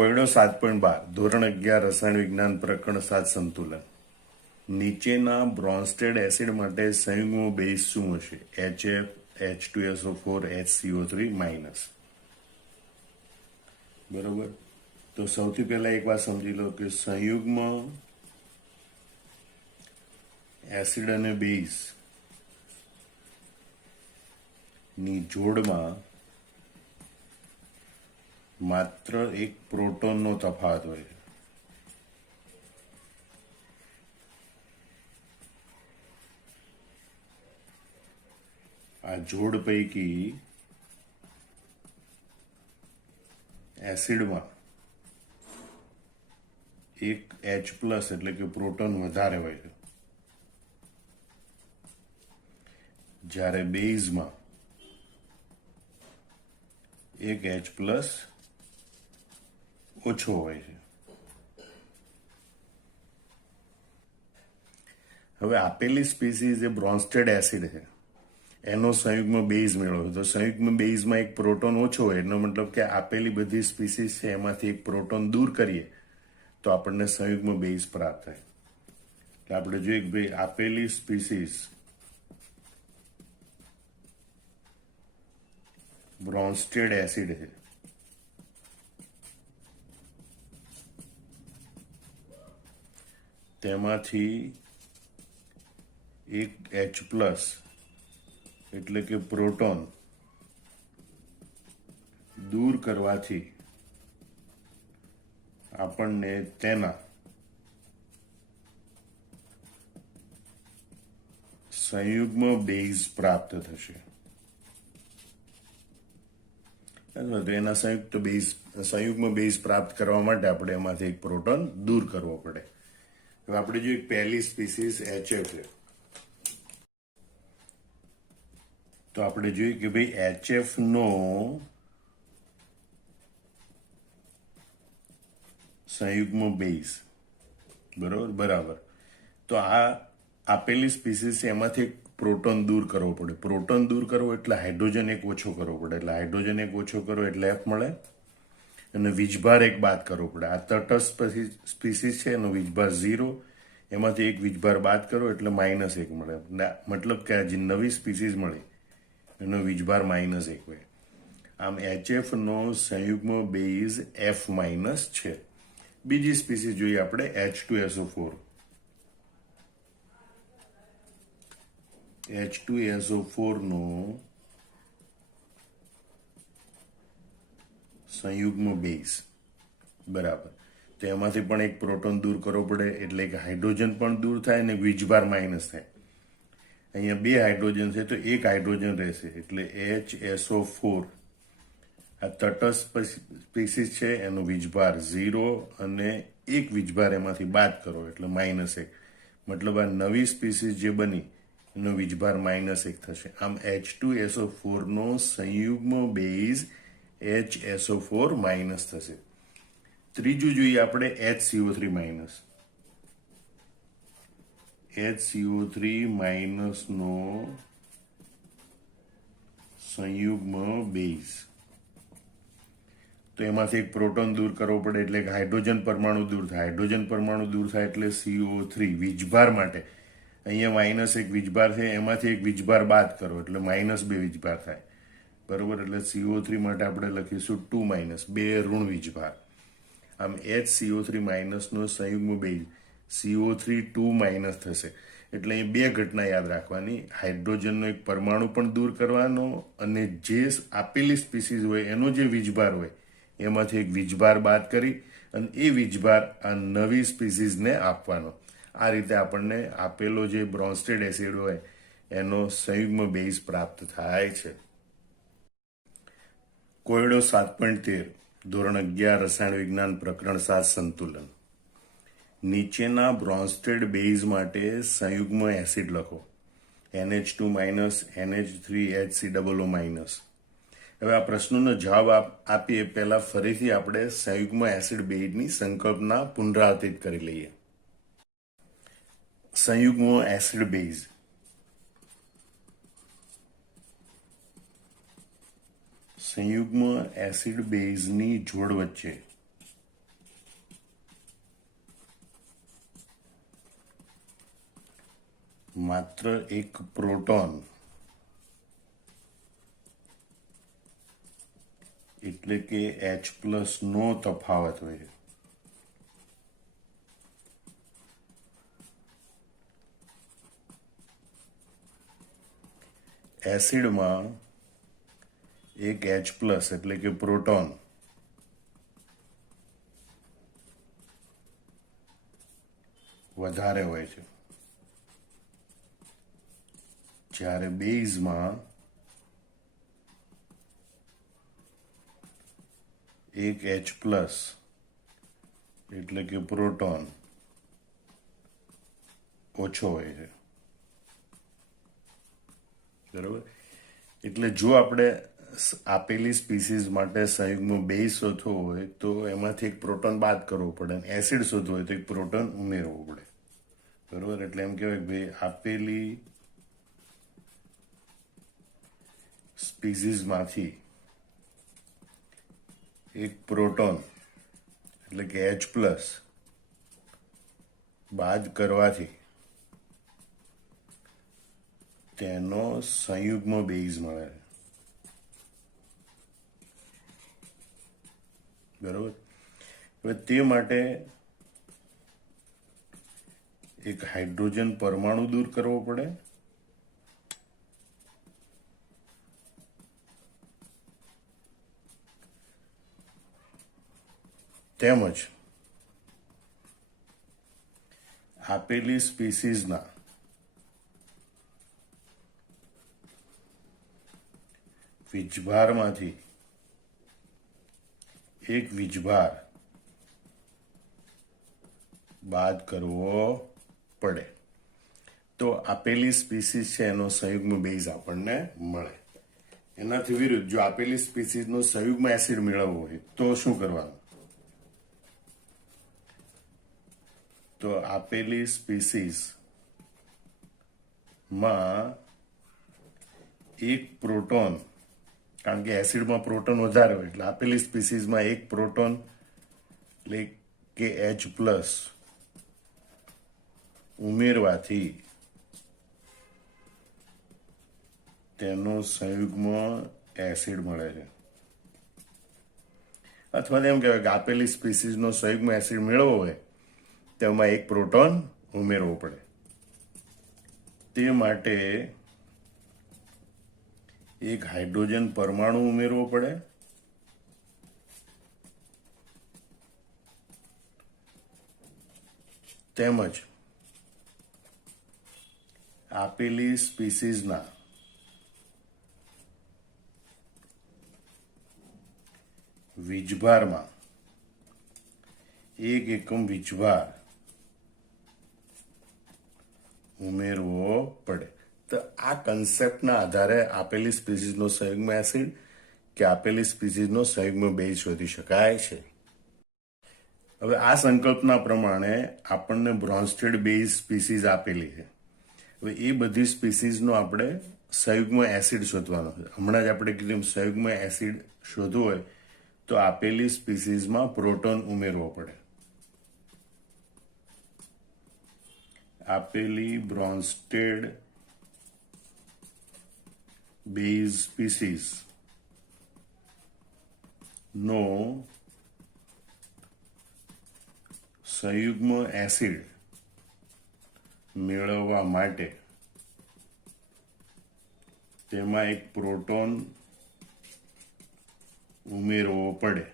કોયડો 7.12 ધોરણ 11 રસાયણ વિજ્ઞાન પ્રકરણ 7 સંતુલન નીચેના બ્રોન્સ્ટેડ એસિડ માટે સંયુગ્મ બેઝ શું હશે? HF, H2SO4, HCO3 minus. બરોબર. તો સૌથી પહેલા એક વાત સમજી લો કે સંયુગ્મ એસિડ અને બેઝ ની જોડમાં માત્ર એક પ્રોટોનનો તફાવત હોય છે. આ જોડ પૈકી એસિડમાં એક H પ્લસ એટલે કે પ્રોટોન વધારે હોય છે, જ્યારે બેઝમાં એક H પ્લસ ઓછો હોય છે. હવે આપેલી સ્પીસીઝ એ બ્રોન્સ્ટેડ એસિડ છે, એનો સંયુગ્મ બેઝ મેળવો તો સંયુગ્મ બેઝમાં એક પ્રોટોન ઓછો હોય, એનો મતલબ કે આપેલી બધી સ્પીસીઝ છે એમાંથી એક પ્રોટોન દૂર કરીએ તો આપણને સંયુગ્મ બેઝ પ્રાપ્ત થાય. એટલે આપણે જોઈએ કે ભાઈ આપેલી સ્પીસીઝ બ્રોન્સ્ટેડ એસિડ છે, તેમાંથી એક H પ્લસ એટલે કે પ્રોટોન દૂર કરવાથી આપણને તેના સંયુગ્મ બેઝ પ્રાપ્ત થશે. એના સંયુગ્મ બેઝ પ્રાપ્ત કરવા માટે આપણે એમાંથી એક પ્રોટોન દૂર કરવો પડે. હવે આપણે જોઈએ પહેલી સ્પીસીઝ HF છે, તો આપણે જોઈએ કે ભાઈ HF નો સંયુગ્મ બેઝ બરાબર. તો આ આપેલી સ્પીસીઝ એમાંથી એક પ્રોટોન દૂર કરવો પડે. પ્રોટોન દૂર કરવો એટલે હાઇડ્રોજન એક ઓછો કરવો પડે. એટલે હાઇડ્રોજન એક ઓછો કરો એટલે F મળે અને વીજભાર એક બાદ કરવો પડે. આ તટસ્થ સ્પીસીઝ છે એનો વીજભાર 0, એમાંથી એક વીજભાર બાદ કરો એટલે -1 મળે. મતલબ કે આ જે નવી સ્પીસીઝ મળી એનો વીજભાર -1 હોય. આમ HF નો સંયુગ્મ બેઝ F- છે. બીજી સ્પીસીઝ જોઈએ આપણે H2SO4. H2SO4 નો સંયુગ્મ બેઝ બરાબર. તો એમાંથી પણ એક પ્રોટોન દૂર કરવો પડે એટલે કે હાઇડ્રોજન પણ દૂર થાય અને વીજભાર માઇનસ થાય. અહીંયા 2 હાઇડ્રોજન છે તો એક હાઇડ્રોજન રહેશે એટલે HSO4. આ તટસ્થ સ્પીસીઝ છે એનો વીજભાર 0 અને એક વીજભાર એમાંથી બાદ કરો એટલે -1. મતલબ આ નવી સ્પીસીઝ જે બની એનો વીજભાર -1 થશે. આમ H2SO4 નો સંયુગ્મ બેઝ HSO4- થશે. ત્રીજું જોઈએ આપણે HCO3-. HCO3- નો સંયુગ્મ બેઝ તો એમાંથી એક પ્રોટોન દૂર કરવો પડે એટલે કે હાઇડ્રોજન પરમાણુ દૂર થાય. હાઇડ્રોજન પરમાણુ દૂર થાય એટલે CO3 વીજભાર માટે અહીંયા -1 વીજભાર છે, એમાંથી એક વીજભાર બાદ કરો એટલે -2 વીજભાર થાય. બરોબર. એટલે CO3 માટે આપણે લખીશું 2- 2 ઋણ વીજભાર. આમ HCO3- નો સંયુગ્મ બેઝ CO3 થશે. એટલે અહીં 2 ઘટના યાદ રાખવાની. હાઇડ્રોજનનો એક પરમાણુ પણ દૂર કરવાનો અને જે આપેલી સ્પીસીઝ હોય એનો જે વીજભાર હોય એમાંથી એક વીજભાર બાદ કરી અને એ વીજભાર આ નવી સ્પીસીઝને આપવાનો. આ રીતે આપણને આપેલો જે બ્રોન્સ્ટેડ એસિડ હોય એનો સંયુગ્મ બેઝ પ્રાપ્ત થાય છે. કોયડો 7.13 ધોરણ 11 રસાયણ વિજ્ઞાન પ્રકરણ 7 સંતુલન નીચેના બ્રોન્સ્ટેડ બેઝ માટે સંયુગ્મ એસિડ લખો. NH2-, NH3HCOO-. હવે આ પ્રશ્નોનો જવાબ આપીએ પહેલા ફરીથી આપણે સંયુગ્મ એસિડ બેઝની સંકલ્પના પુનરાવર્તિત કરી લઈએ. સંયુગ્મ એસિડ બેઝ સંયુગ્મ એસિડ બેઝની જોડ વચ્ચે માત્ર એક પ્રોટોન એટલે કે H+ નો તફાવત હોય. એસિડમાં એક H+ એટલે કે પ્રોટોન વધારે હોય છે, જ્યારે બેઝમાં એક H+ એટલે કે પ્રોટોન ઓછો હોય છે. બરાબર. એટલે જો આપણે આપેલી સ્પીસીઝ માટે સંયુગ્મ બેઝ શોધવો હોય તો એમાંથી એક પ્રોટોન બાદ કરવો પડે, અને એસિડ શોધવો હોય તો એક પ્રોટોન ઉમેરવો પડે. બરોબર. એટલે એમ કહેવાય કે ભાઈ આપેલી સ્પીસીઝમાંથી એક પ્રોટોન એટલે કે H+ બાદ કરવાથી તેનો સંયુગ્મ બેઝ મળે. બરોબર. હવે તે માટે એક હાઇડ્રોજન પરમાણુ દૂર કરવો પડે, તેમજ આપેલી સ્પીસીઝના વીજભારમાંથી એક વીજભાર બાદ કરવો પડે, તો આપેલી સ્પીસીઝ છે એનો સંયુગ્મ બેઝ આપણને મળે. એનાથી વિરુદ્ધ જો આપેલી સ્પીસીઝનો સંયુગ્મ એસિડ મેળવવો હોય તો શું કરવાનું? તો આપેલી સ્પીસીઝમાં એક પ્રોટોન, કારણ કે એસિડમાં પ્રોટોન વધારે હોય એટલે આપેલી સ્પીસીઝમાં એક પ્રોટોન એટલે કે H+ ઉમેરવાથી તેનો સંયુગ્મ એસિડ મળે છે. અથવા એમ કહેવાય કે આપેલી સ્પીસીઝનો સંયુગ્મ એસિડ મેળવવો હોય તેમાં એક પ્રોટોન ઉમેરવો પડે. તે માટે એક હાઇડ્રોજન પરમાણુ ઉમેરવો પડે, તેમજ આપેલી સ્પીસીઝના વીજભારમાં એક એકમ વીજભાર ઉમેરવો પડે. તો આ કન્સેપ્ટના આધારે આપેલી સ્પીસીઝનો સંયુગ્મ એસિડ કે આપેલી સ્પીસીઝનો સંયુગ્મ બેઝ શોધી શકાય છે. હવે આ સંકલ્પના પ્રમાણે આપણને બ્રોન્સ્ટેડ બેઝ સ્પીસીઝ આપેલી છે. હવે એ બધી સ્પીસીઝનો આપણે સંયુગ્મ એસિડ શોધવાનો છે. હમણાં જ આપણે કીધું સંયુગ્મ એસિડ શોધવું હોય તો આપેલી સ્પીસીઝમાં પ્રોટોન ઉમેરવો પડે. આપેલી બ્રોન્સ્ટેડ બેઝ સ્પીસીઝ નો સંયુગ્મ એસિડ મેળવવા માટે તેમાં એક પ્રોટોન ઉમેરવો પડે,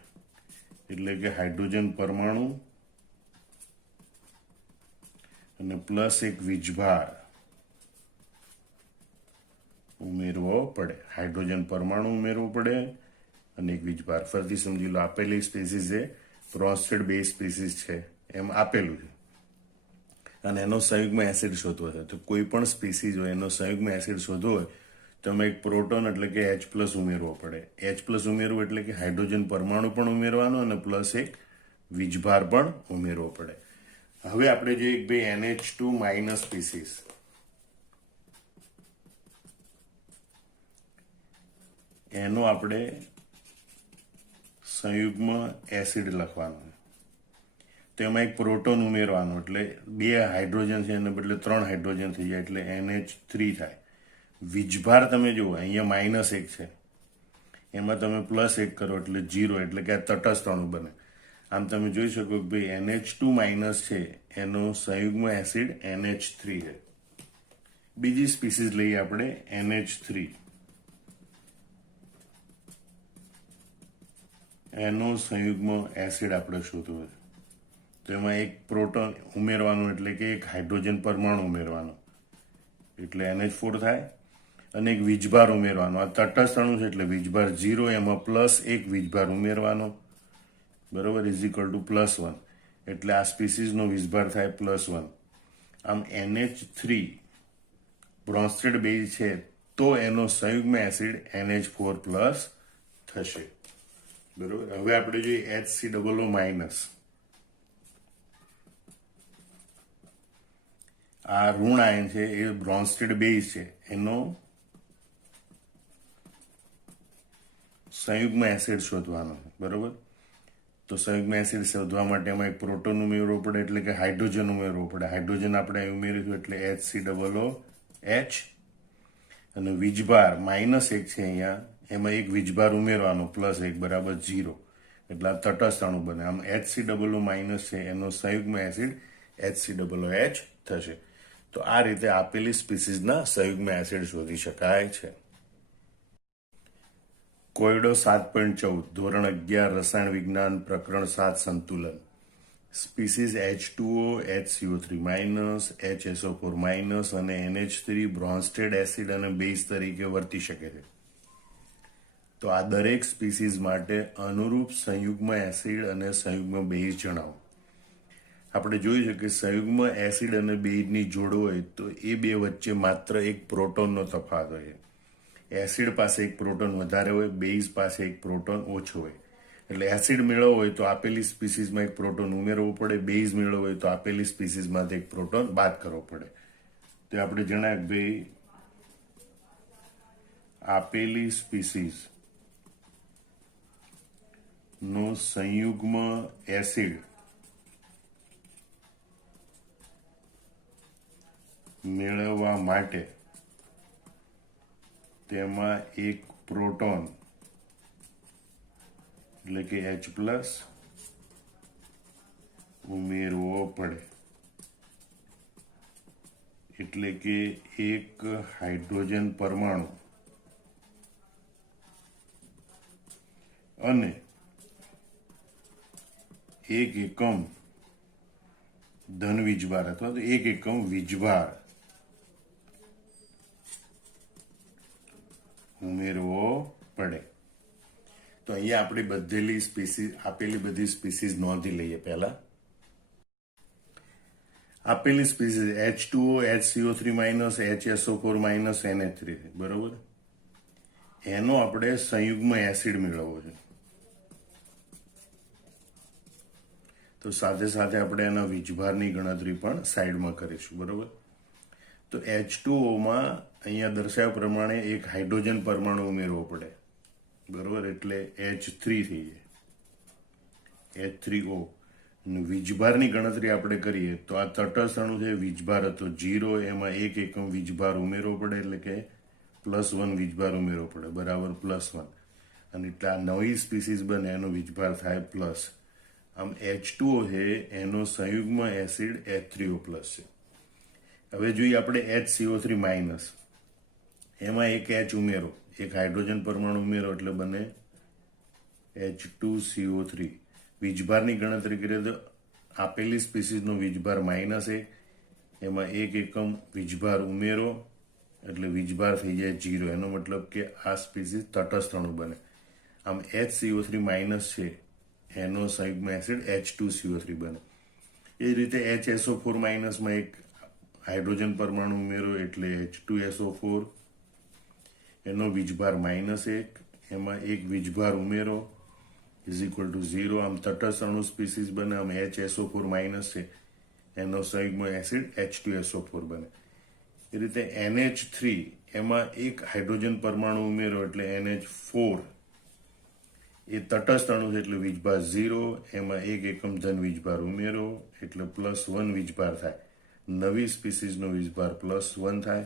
એટલે કે હાઇડ્રોજન પરમાણુ અને પ્લસ એક વીજભાર ઉમેરવો પડે. હાઇડ્રોજન પરમાણુ ઉમેરવો પડે અને એક વીજભાર. ફરીથી સમજી લો, આપેલી સ્પીસીઝ એ બ્રોન્સ્ટેડ બેઝ સ્પીસીઝ છે એમ આપેલું છે અને એનો સંયુગ્મ એસિડ શોધવો છે. તો કોઈ પણ સ્પીસીઝ હોય એનો સંયુગ્મ એસિડ શોધવો હોય તો અમે એક પ્રોટોન એટલે કે H+ ઉમેરવો પડે. H+ ઉમેરવું એટલે કે હાઇડ્રોજન પરમાણુ પણ ઉમેરવાનો અને પ્લસ એક વીજભાર પણ ઉમેરવો પડે. હવે આપણે જે એક ભાઈ NH2- સ્પીસીઝ, એનો આપણે સંયુગ્મ એસિડ લખવાનો છે. તો એમાં એક પ્રોટોન ઉમેરવાનો, એટલે 2 હાઇડ્રોજન છે એને બદલે 3 હાઇડ્રોજન થઈ જાય, એટલે NH3 થાય. વીજભાર તમે જુઓ, અહીંયા -1 છે, એમાં તમે +1 કરો એટલે 0, એટલે કે આ તટસ્થ અણુ બને. આમ તમે જોઈ શકો કે ભાઈ NH2- છે એનો સંયુગ્મ એસિડ NH3 છે. બીજી સ્પીસીસ લઈએ આપણે NH3. એનો સંયુગ્મ એસિડ આપણે શોધવો છે. તો એમાં એક પ્રોટોન ઉમેરવાનું, એટલે કે એક હાઇડ્રોજન પરમાણુ ઉમેરવાનો, એટલે NH4 થાય. અને એક વીજભાર ઉમેરવાનો. આ તટસ્થ અણુ છે એટલે વીજભાર 0, એમાં +1 વીજભાર ઉમેરવાનો, બરોબર, =+1, એટલે આ સ્પીસીસનો વીજભાર થાય +1. આમ NH3 બ્રોન્સ્ટેડ બેઝ છે તો એનો સંયુગ્મ એસિડ NH4+ થશે, બરોબર. હવે આપણે જોઈએ HCOO-. આ ઋણ આયન છે એ બ્રોન્સ્ટેડ બેઝ છે, એનો સંયુગ્મ એસિડ શોધવાનો, બરોબર. તો સંયુગ્મ એસિડ શોધવા માટે એમાં એક પ્રોટોન ઉમેરવો પડે, એટલે કે હાઇડ્રોજન ઉમેરવો પડે. હાઇડ્રોજન આપણે ઉમેરીશું એટલે HCOOH. અને વીજભાર -1 છે અહીંયા, એમાં એક વીજભાર ઉમેરવાનો, +1 = 0, એટલે આ તટસ્થ અણુ બને. આમ HCOO- છે એનો સંયુગ્મ એસિડ HCOOH થશે. તો આ રીતે આપેલી સ્પીસીસના સંયુગ્મ એસિડ શોધી શકાય છે. કોયડો 7.14, ધોરણ 11, રસાયણ વિજ્ઞાન, પ્રકરણ 7, સંતુલન. સ્પીસીસ H2O, HCO3-, HSO4- અને NH3 બ્રોન્સ્ટેડ એસિડ અને બેઝ તરીકે વર્તી શકે છે. તો આ દરેક સ્પીસીસ માટે અનુરૂપ સંયુગ્મ એસિડ અને સંયુગ્મ બેઝ જણાવો. આપણે જોયું છે કે સંયુગ્મ એસિડ અને બેઝની જોડ હોય તો એ બે વચ્ચે માત્ર એક પ્રોટોનનો તફાવત હોય. એસિડ પાસે એક પ્રોટોન વધારે હોય, બેઝ પાસે એક પ્રોટોન ઓછો હોય. એટલે એસિડ મેળવવો હોય તો આપેલી સ્પીસીસમાં એક પ્રોટોન ઉમેરવો પડે, બેઝ મેળવવો હોય તો આપેલી સ્પીસીસમાંથી એક પ્રોટોન બાદ કરવો પડે. તો આપણે જણાય કે ભાઈ આપેલી સ્પીસીસ નો સંયુગ્મ એસિડ મેળવવા માટે તેમાં એક પ્રોટોન, એટલે કે H+ ઉમેરવો પડે. એટલે કે એક હાઇડ્રોજન પરમાણુ અને એક એકમ ધન વીજભાર અથવા તો એક એકમ વીજભાર ઉમેરવો પડે. તો અહીંયા આપણી બધેલી સ્પીસીસ, આપેલી બધી સ્પીસીસ નોંધી લઈએ. પહેલા આપેલી species H2O, HCO3-, HSO4-, NH3, બરોબર. એનો આપણે સંયુગ્મ એસિડ મેળવવો છે. તો સાથે સાથે આપણે એના વીજભારની ગણતરી પણ સાઈડમાં કરીશું, બરોબર. તો H2O અહીંયા દર્શાવ્યા પ્રમાણે એક હાઇડ્રોજન પરમાણુ ઉમેરવો પડે, બરોબર, એટલે H3 થઈ જાય, H3O. વીજભારની ગણતરી આપણે કરીએ તો આ તટસ્થ અણુ છે, વીજભાર હતો 0, એમાં એક એકમ વીજભાર ઉમેરવો પડે, એટલે કે +1 વીજભાર ઉમેરવો પડે, બરાબર +1. અને એટલે આ નવી સ્પીસીસ બને એનો વીજભાર થાય +. આમ H2O છે એનો સંયુગ્મ એસિડ H3O+ છે. હવે જોઈએ આપણે HCO3-, એમાં એક H ઉમેરો, એક હાઇડ્રોજન પરમાણુ ઉમેરો, એટલે બને H2CO3. વીજભારની ગણતરી કરીએ તો આપેલી સ્પીસીસનો વીજભાર -1, એમાં એક એકમ વીજભાર ઉમેરો, એટલે વીજભાર થઈ જાય 0. એનો મતલબ કે આ સ્પીસીસ તટસ્થ અણુ બને. આમ HCO3- છે એનો સંયુગ્મ એસિડ H2CO3 બને. એ જ રીતે HSO4- માં એક હાઇડ્રોજન પરમાણુ ઉમેરો, એટલે H2SO4, એનો વીજભાર -1, એમાં એક વીજભાર ઉમેરો =0. આમ તટસ્થ અણુ સ્પીસીસ બને. આમ HSO4- છે એનો સંયુગ્મ એસિડ H2SO4 બને. એ રીતે NH3, એમાં એક હાઇડ્રોજન પરમાણુ ઉમેરો, એટલે NH4, એ તટસ્થ અણુ છે એટલે વીજભાર 0, એમાં 1 એકમ ધન વીજભાર ઉમેરો એટલે +1 વીજભાર થાય. નવી સ્પીસીસનો વીજભાર +1 થાય.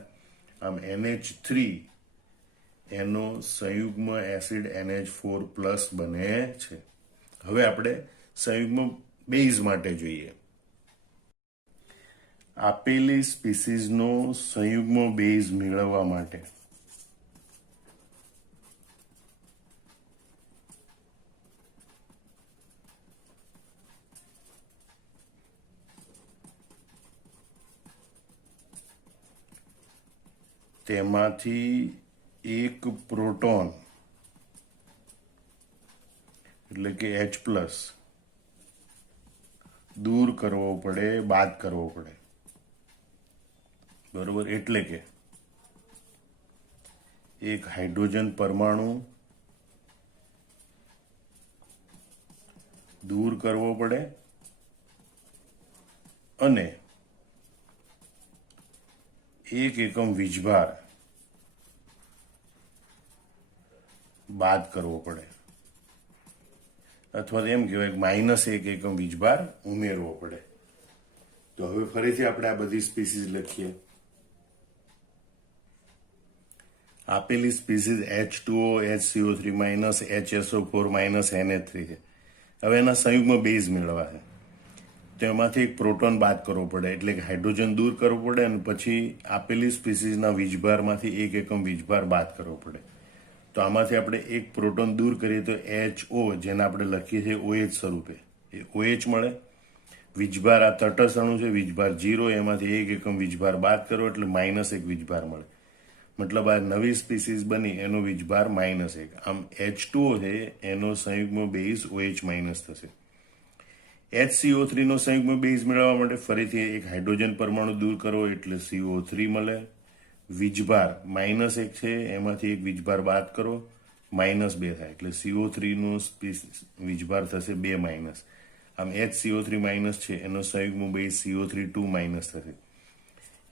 આમ NH3 એનો સંયુગ્મ એસિડ NH4+ બને છે. હવે આપણે સંયુગ્મ બેઝ માટે જોઈએ. આપેલી સ્પીસીસનો સંયુગ્મ બેઝ મેળવવા માટે તેમાંથી એક પ્રોટોન એટલે કે H+ દૂર કરવો પડે, બાદ કરવો પડે. બરોબર, એટલે કે એક હાઇડ્રોજન પરમાણુ દૂર કરવો પડે અને 1 એકમ વીજભાર બાદ કરવો પડે, અથવા એમ કહેવાય -1 એકમ વીજભાર ઉમેરવો પડે. તો હવે ફરીથી આપણે આ બધી સ્પીસીસ લખીએ. આપેલી species H2O, HCO3- HSO4- NH3 છે. હવે એના સંયુગ્મ બેઝ મેળવવા છે. તો એમાંથી એક પ્રોટોન બાદ કરવો પડે, એટલે કે હાઇડ્રોજન દૂર કરવો પડે અને પછી આપેલી સ્પીસીસના વીજભારમાંથી 1 એકમ વીજભાર બાદ કરવો પડે. તો આમાંથી આપણે એક પ્રોટોન દૂર કરીએ તો HO, જેને આપણે લખીએ છીએ OH સ્વરૂપે, એ OH મળે. વીજભાર આ તટસ્થ અણુ છે, વીજભાર 0, એમાંથી 1 એકમ વીજભાર બાદ કરો એટલે -1 વીજભાર મળે. મતલબ આ નવી સ્પીસીસ બની એનો વીજભાર -1. આમ H2O છે એનો સંયુગ્મ બેઝ OH- થશે. HCO3 નો સંયુગ્મ બેઝ મેળવવા માટે ફરીથી એક હાઇડ્રોજન પરમાણુ દૂર કરો એટલે CO3 મળે. વીજભાર -1 છે, એમાંથી એક વીજભાર બાદ કરો, -2 થાય એટલે CO3 નો વીજભાર થશે 2-. આમ HCO3- છે એનો સંયુગ્મ બેઝ CO3-2- થશે.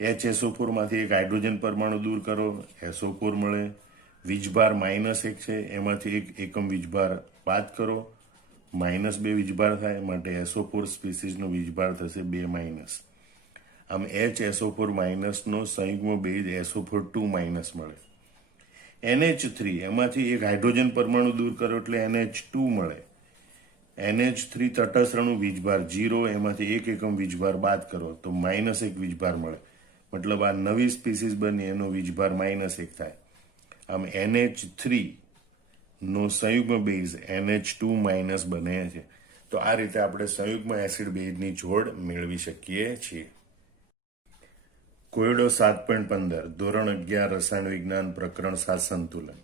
HSO4 માંથી એક હાઇડ્રોજન પરમાણુ દૂર કરો, SO4 મળે. વીજભાર -1 છે, એમાંથી એક એકમ વીજભાર બાદ કરો, -2 વીજભાર થાય, માટે SO4 સ્પીસીસનો વીજભાર થશે 2-. આમ HSO4- નો સંયુગ્મ બેઝ SO4-2- મળે. NH3 એમાંથી એક હાઇડ્રોજન પરમાણુ દૂર કરો એટલે NH2 મળે. NH3 તટસ્થ અણુ, વીજભાર 0, એમાંથી 1 એકમ વીજભાર બાદ કરો તો -1 વીજભાર મળે. મતલબ આ નવી સ્પીસીસ બની એનો વીજભાર -1 થાય. આમ NH3 નો સંયુગ્મ બેઝ NH2- બને છે. તો આ રીતે આપણે સંયુગ્મ એસિડ બેઝની જોડ મેળવી શકીએ છીએ. કોયડો 7.15 ધોરણ 11 રસાયણ વિજ્ઞાન પ્રકરણ 7 સંતુલન.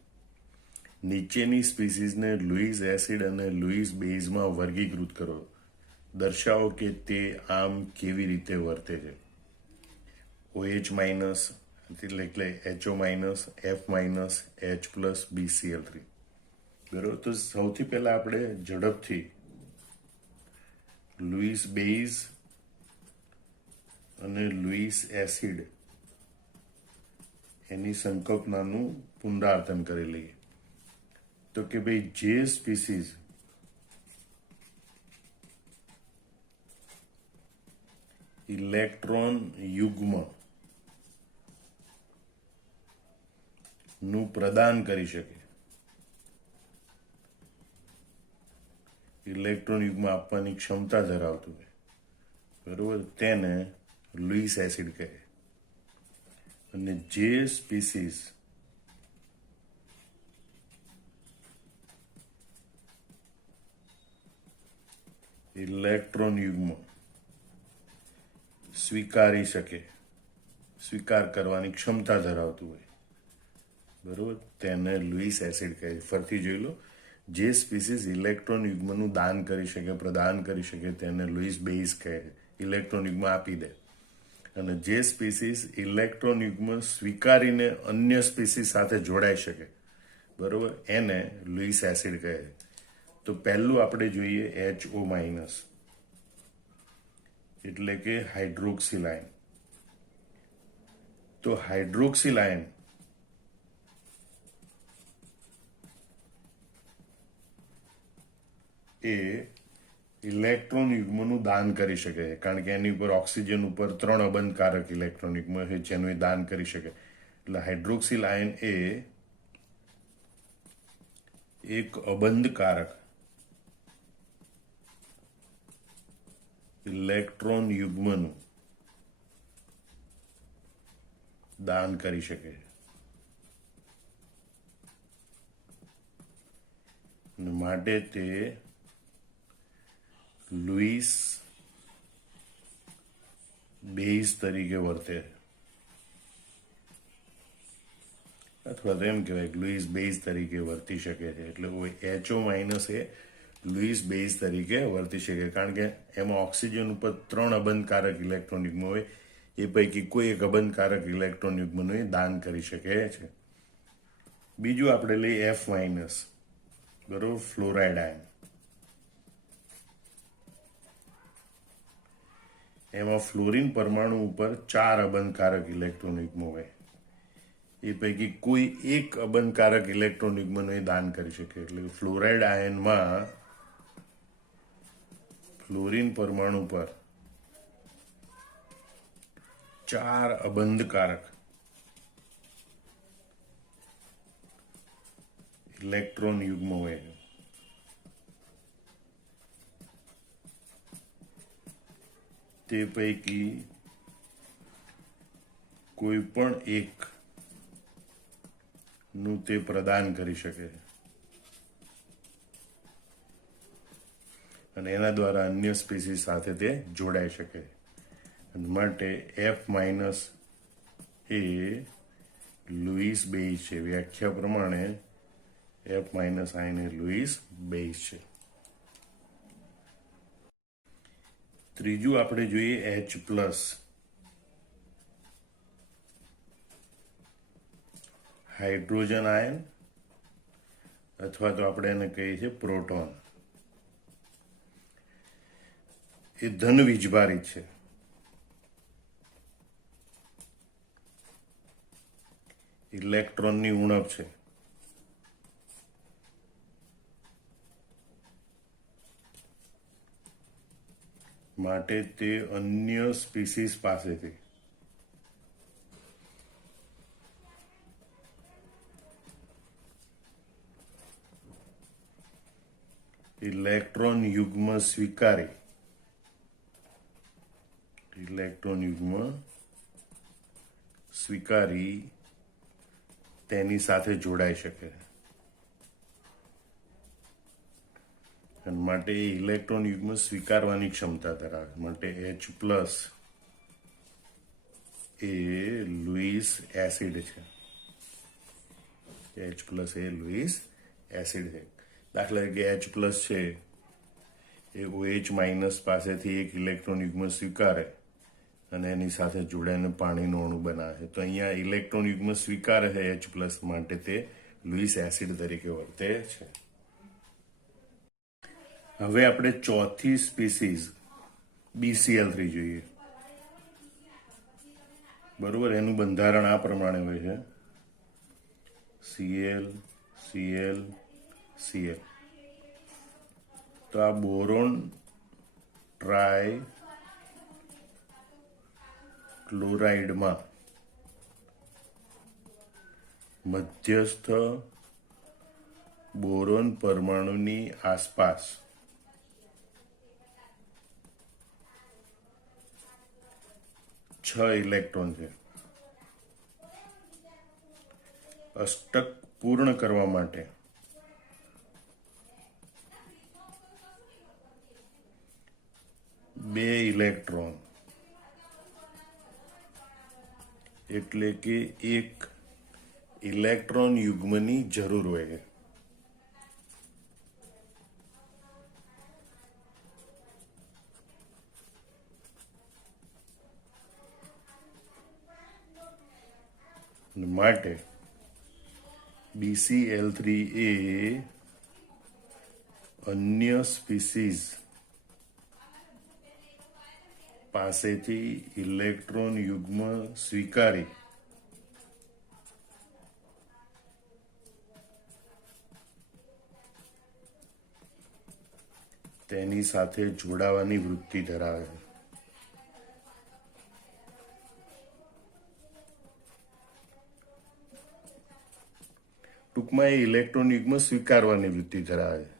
નીચેની સ્પીસીસને લુઈસ એસિડ અને લુઈસ બેઝમાં વર્ગીકૃત કરો. દર્શાવો કે તે આમ કેવી રીતે વર્તે છે. OH- એટલે HO-, F-, H+, BCl3. બરોબર, તો સૌથી પહેલા આપણે ઝડપથી લુઈસ બેઝ અને લુઈસ એસિડ એની સંકલ્પનાનું પુનરાવર્તન કરી લઈએ. તો કે ભાઈ જે સ્પીસીસ ઇલેક્ટ્રોન યુગ્મ નું પ્રદાન કરી શકે, ઇલેક્ટ્રોન યુગ્મ આપવાની ક્ષમતા ધરાવતું હોય, બરોબર, તેને લુઈસ એસિડ કહે. અને જે સ્પીસીસ ઇલેક્ટ્રોન યુગ્મ સ્વીકારી શકે, સ્વીકાર કરવાની ક્ષમતા ધરાવતું હોય, બરોબર, તેને લુઈસ એસિડ કહે. ફરીથી જોઈ લો, જે સ્પીસીસ ઇલેક્ટ્રોન યુગ્મનું દાન કરી શકે, પ્રદાન કરી શકે, તેને લુઈસ બેઝ કહે, ઇલેક્ટ્રોન યુગ્મ આપી દે. અને જે સ્પીસીસ ઇલેક્ટ્રોન યુગ્મ સ્વીકારીને અન્ય સ્પીસીસ સાથે જોડાઈ શકે, બરોબર, એને લુઈસ એસિડ કહે. તો પહેલું આપણે જોઈએ HO-, એટલે કે હાઇડ્રોક્સિલ આયન. તો હાઇડ્રોક્સિલ આયન એ ઇલેક્ટ્રોન યુગ્મનું દાન કરી શકે છે, કારણ કે એની ઉપર ઓક્સિજન ઉપર 3 અબંધકારક ઇલેક્ટ્રોન યુગ્મ છે જેનું એ દાન કરી શકે. એટલે હાઇડ્રોક્સિલ આયન એ એક અબંધકારક ઇલેક્ટ્રોન યુગ્મનું દાન કરી શકે છે. માટે તે લુઈસ બેઝ તરીકે વર્તે છે, અથવા તો એમ કહેવાય કે લુઈસ બેઝ તરીકે વર્તી શકે છે. એટલે HO માઇનસ એ લુઈસ બેઝ તરીકે વર્તી શકે, કારણ કે એમાં ઓક્સિજન ઉપર 3 અબંધકારક ઇલેક્ટ્રોન યુગ્મ હોય, એ પૈકી કોઈ એક અબંધકારક ઇલેક્ટ્રોન યુગ્મનું એ દાન કરી શકે છે. બીજું આપણે લઈએ F માઇનસ, બરોબર, ફ્લોરાઇડ આયન. એમાં ફ્લોરિન પરમાણુ ઉપર 4 અબંધકારક ઇલેક્ટ્રોન યુગ્મ હોય, એ પૈકી કોઈ એક અબંધકારક ઇલેક્ટ્રોન યુગ્મનું એ દાન કરી શકે. એટલે ફ્લોરાઇડ આયનમાં ફ્લોરિન પરમાણુ પર 4 અબંધકારક ઇલેક્ટ્રોન યુગ્મ હોય. તે પૈકી કોઈ પણ એક નું તે પ્રદાન કરી શકે અને એના દ્વારા અન્ય સ્પીસીસ સાથે તે જોડાઈ શકે. અને માટે F માઇનસ એ લુઈસ બેઝ છે. વ્યાખ્યા પ્રમાણે F માઇનસ આયન એ લુઈસ બેઝ છે. ત્રીજું આપણે જોઈએ H પ્લસ, હાઇડ્રોજન આયન, અથવા તો આપણે એને કહીએ છીએ પ્રોટોન. એ ધન વીજભારિત છે. ઇલેક્ટ્રોનની ઉણપ છે. માટે તે અન્ય સ્પીસીસ પાસેથી ઇલેક્ટ્રોન યુગ્મ સ્વીકારી તેની સાથે જોડાઈ શકે. અને માટે એ ઇલેક્ટ્રોન યુગ્મ સ્વીકારવાની ક્ષમતા ધરાવે. માટે H પ્લસ એ લુઈસ એસિડ છે. H પ્લસ એ લુઈસ એસિડ છે. દાખલા તરીકે H પ્લસ છે એ OH માઇનસ પાસેથી એક ઇલેક્ટ્રોન યુગ્મ સ્વીકારે અને એની સાથે જોડાઈને પાણીનો અણુ બનાવે છે. તો અહીંયા ઇલેક્ટ્રોન યુગ્મ સ્વીકારે છે H પ્લસ, માટે તે લુઈસ એસિડ તરીકે વર્તે છે. હવે આપણે ચોથી સ્પીસીસ BCl3 જોઈએ. બરોબર, એનું બંધારણ આ પ્રમાણે હોય છે: Cl, Cl, Cl. તો આ બોરોન ટ્રાય ક્લોરાઇડમાં મધ્યસ્થ બોરોન પરમાણુની આસપાસ છ ઇલેક્ટ્રોન છે. અષ્ટક પૂર્ણ કરવા માટે બે ઇલેક્ટ્રોન, એટલે કે એક ઇલેક્ટ્રોન યુગ્મની જરૂર હોય છે. માટે BCl3 એ અન્ય સ્પીસીસ પાસેથી ઇલેક્ટ્રોન યુગ્મ સ્વીકારી તેની સાથે જોડાવાની વૃત્તિ ધરાવે છે. ટૂંકમાં એ ઇલેક્ટ્રોન યુગ્મ સ્વીકારવાની વૃત્તિ ધરાવે છે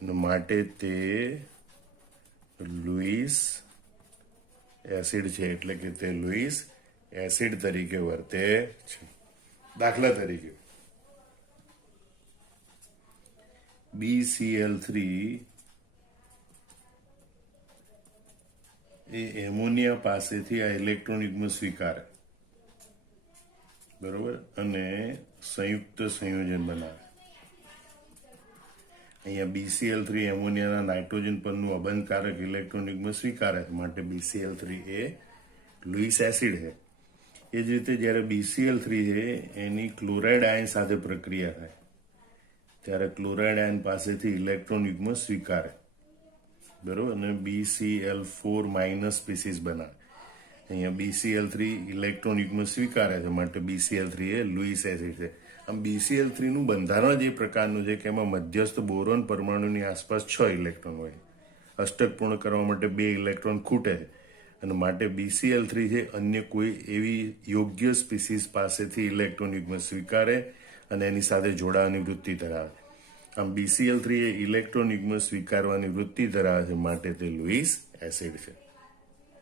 અને માટે તે લુઈસ એસિડ છે, એટલે કે તે લુઈસ એસિડ તરીકે વર્તે છે. દાખલા તરીકે BCl3 એ એમોનિયા પાસેથી આ ઇલેક્ટ્રોન યુગ્મ સ્વીકારે, બરોબર, અને સંયુક્ત સંયોજન બનાવે. અહીંયા BCl3 એમોનિયાના નાઇટ્રોજન પરનું અબંધકારક ઇલેક્ટ્રોન યુગ્મ સ્વીકારે છે, માટે BCl3 એ લુઈસ એસિડ છે. એ જ રીતે જ્યારે BCl3 છે એની ક્લોરાઇડ આયન સાથે પ્રક્રિયા થાય ત્યારે ક્લોરાઇડ આયન પાસેથી ઇલેક્ટ્રોન યુગ્મ સ્વીકારે, બરોબર, અને BCl4 માઇનસ સ્પીસીસ બનાવે. અહીંયા BCl3 ઇલેક્ટ્રોન યુગ્મ સ્વીકારે છે, માટે BCl3 એ લુઈસ એસિડ છે. આમ BCl3 નું બંધારણ જ એ પ્રકારનું છે કે એમાં મધ્યસ્થ બોરોન પરમાણુની આસપાસ 6 ઇલેક્ટ્રોન હોય. અષ્ટક પૂર્ણ કરવા માટે 2 ઇલેક્ટ્રોન ખૂટે છે અને માટે BCl3 છે અન્ય કોઈ એવી યોગ્ય સ્પીસીસ પાસેથી ઇલેક્ટ્રોન યુગ્મ સ્વીકારે અને એની સાથે જોડાવાની વૃત્તિ ધરાવે. આમ BCl3 એ ઇલેક્ટ્રોન યુગ્મ સ્વીકારવાની વૃત્તિ ધરાવે છે, માટે તે લુઈસ એસિડ છે.